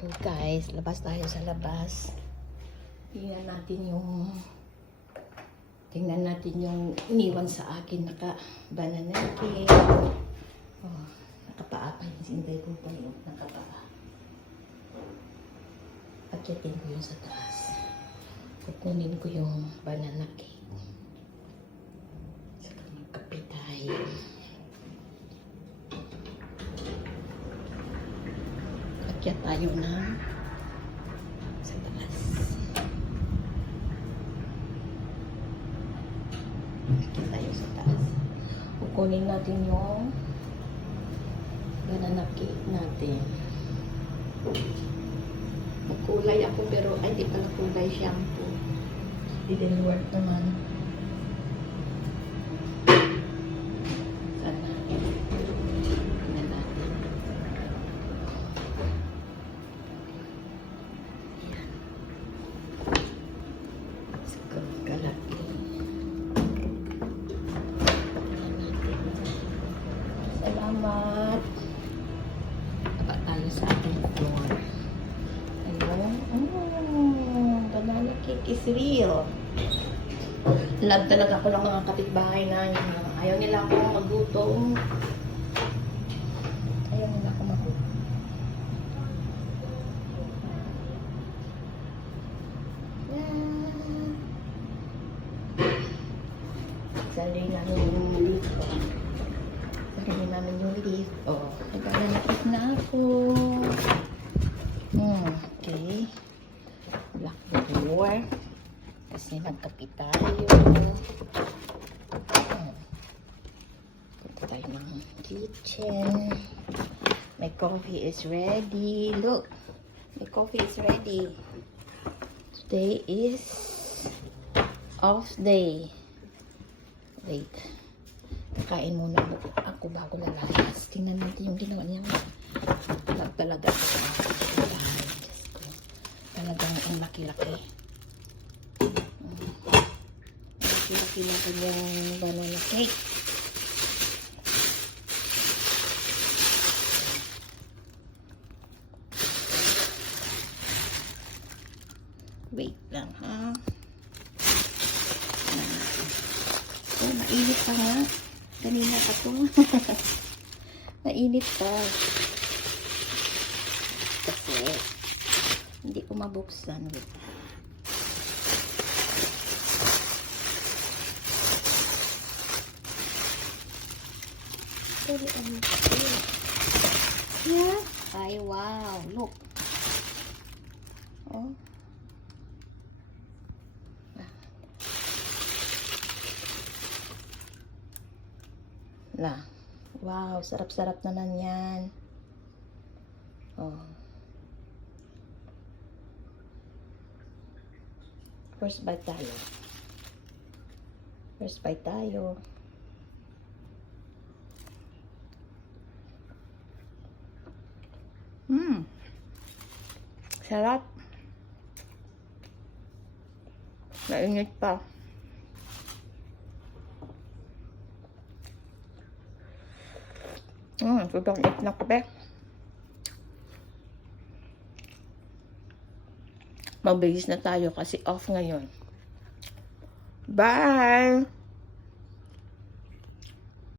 So guys, labas tayo sa labas. Tingnan natin yung iniwan sa akin naka-banana cake. Oh, nakapaa pa yung sinday ko pa yung nakapaa. Pagkitin ko yung sa taas. Kukunin ko yung banana cake. Saka magkape tayo. Akyat tayo na sa taas. Akyat tayo sa taas. Kukunin natin yung banana cake natin. Magkulay ako pero ay di pala kulay shampoo. Didn't work naman. Sana. Tingnan natin. Ayan. Siguro kalaki. Tingnan natin. Salamat. Taba tayo sa ating floor. Banana cake is real. Love talaga ko ng mga kapitbahay na yun. Ayaw nila akong magutom. Ayaw nila akong magutom. Sarili namin yung leaf. Sarili namin yung leaf. Oh, banana cake na ako. Okay. Lock the door. Kasi nagkape tayo. Punta tayo ng kitchen. My coffee is ready. Look. My coffee is ready. Today is off day. Wait. Kakain muna ako bago lalayas. Tingnan natin yung ginawa niya. Talaga talagang ang laki-laki. Laki-laki na kanyang banana cake. Wait lang ha. Oh, mainit pa nga. Kanina pa to. Mainit pa. Kasi hindi ko mabuksan. Pero ano ito? Yeah. Ay, wow. Look. Oh. La. Wow. Sarap-sarap naman yan. Oh. First bite tayo. First bite tayo. Sarap. Mainit pa. Sobrang init na kape. Mabilis na tayo kasi off ngayon. Bye!